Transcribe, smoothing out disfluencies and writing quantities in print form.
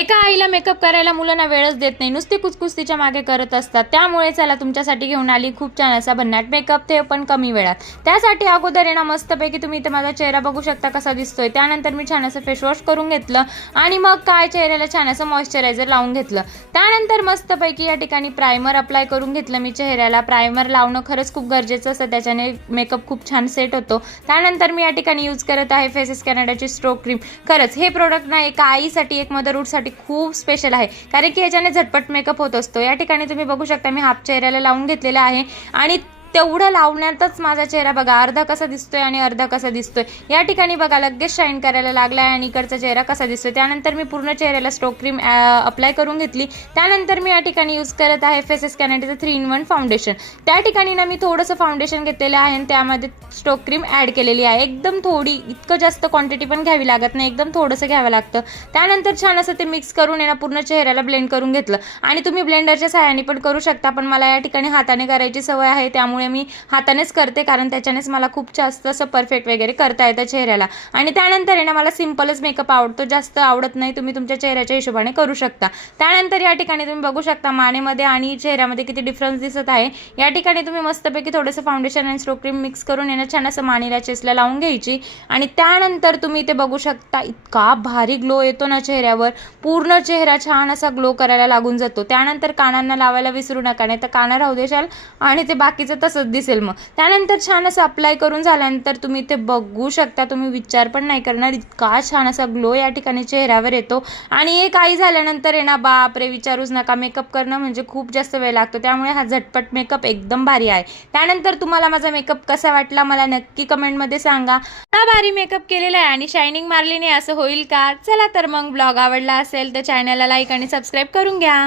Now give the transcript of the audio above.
एका आईला मेकअप करायला मुलांना वेळच देत नाही, नुसते कुचकुच मागे करत असतात. त्यामुळे चला तुमच्यासाठी घेऊन आली खूप छान असा भन्नाट मेकअप, ते पण कमी वेळात. त्यासाठी अगोदर आहे ना मस्तपैकी तुम्ही इथे माझा चेहरा बघू शकता कसा दिसतोय. त्यानंतर मी छान असं फेसवॉश करून घेतलं आणि मग काय चेहऱ्याला छान असं मॉइश्चरायझर लावून घेतलं. त्यानंतर मस्तपैकी या ठिकाणी प्रायमर अप्लाय करून घेतलं मी चेहऱ्याला. प्रायमर लावणं खरंच खूप गरजेचं असतं, त्याच्याने मेकअप खूप छान सेट होतो. त्यानंतर मी या ठिकाणी यूज करत आहे फेसेस कॅनडाची स्ट्रोक क्रीम. खरंच हे प्रोडक्ट ना एका आईसाठी, एक मदरहूडसाठी खूप स्पेशल आहे, कारण की याच्याने झटपट मेकअप होत असतो. या ठिकाणी तुम्ही बघू शकता मी हाफ चेहऱ्याला लावून घेतलेला आहे आणि तेवढं लावण्यातच माझा चेहरा बघा अर्धा कसा दिसतोय आणि अर्धा कसा दिसतोय. या ठिकाणी बघा लगेच शाईन करायला लागला आहे आणि इकडचा चेहरा कसा दिसतोय. त्यानंतर मी पूर्ण चेहऱ्याला स्ट्रोक क्रीम अप्लाय करून घेतली. त्यानंतर मी या ठिकाणी यूज करत आहे फेसेस कॅनडाचं 3-in-1 फाउंडेशन. त्या ठिकाणी ना मी थोडंसं फाउंडेशन घेतलेलं आहे आणि त्यामध्ये स्ट्रोक क्रीम ॲड केलेली आहे. एकदम थोडी, इतकं जास्त क्वांटिटी पण घ्यावी लागत नाही, एकदम थोडंसं घ्यावं लागतं. त्यानंतर छान असं ते मिक्स करून ना पूर्ण चेहऱ्याला ब्लेंड करून घेतलं आणि तुम्ही ब्लेंडरच्या सहाय्याने पण करू शकता, पण मला या ठिकाणी हाताने करायची सवय आहे, त्यामुळे मी हातानेच करते, कारण त्याच्यानेच मला खूप जास्त असं परफेक्ट वगैरे करता येतं चेहऱ्याला. आणि त्यानंतर आहे ना मला सिंपलच मेकअप आवडतो, जास्त आवडत नाही, तुम्ही तुमच्या चेहऱ्याच्या हिशोबाने करू शकता. त्यानंतर या ठिकाणी तुम्ही बघू शकता मानेमध्ये आणि चेहऱ्यामध्ये किती डिफरन्स दिसत आहे. या ठिकाणी तुम्ही मस्तपैकी थोडंसं फाउंडेशन आणि स्ट्रोक क्रीम मिक्स करून छान असं मानेला चेस्टला लावून घ्यायची आणि त्यानंतर तुम्ही ते बघू शकता इतका भारी ग्लो येतो ना चेहऱ्यावर, पूर्ण चेहरा छान असा ग्लो करायला लागून जातो. त्यानंतर कानांना लावायला विसरू नका, नाही तर काना राहू देशाल आणि ते बाकीचं तसंच दिसेल. मग त्यानंतर छान असं अप्लाय करून झाल्यानंतर तुम्ही ते बघू शकता, तुम्ही विचार पण नाही करणार इतका छान असा ग्लो या ठिकाणी चेहऱ्यावर येतो. आणि एक आई झाल्यानंतर आहे ना बापरे विचारूच नका, मेकअप करणं म्हणजे खूप जास्त वेळ लागतो, त्यामुळे हा झटपट मेकअप एकदम भारी आहे. त्यानंतर तुम्हाला माझा मेकअप कसा वाटला मला नक्की कमेंटमध्ये सांगा. हा भारी मेकअप केलेला आहे आणि शायनिंग मारली नाही असं होईल का? चला तर मग ब्लॉग आवडला असेल तर चॅनलला लाईक आणि सबस्क्राईब करून घ्या.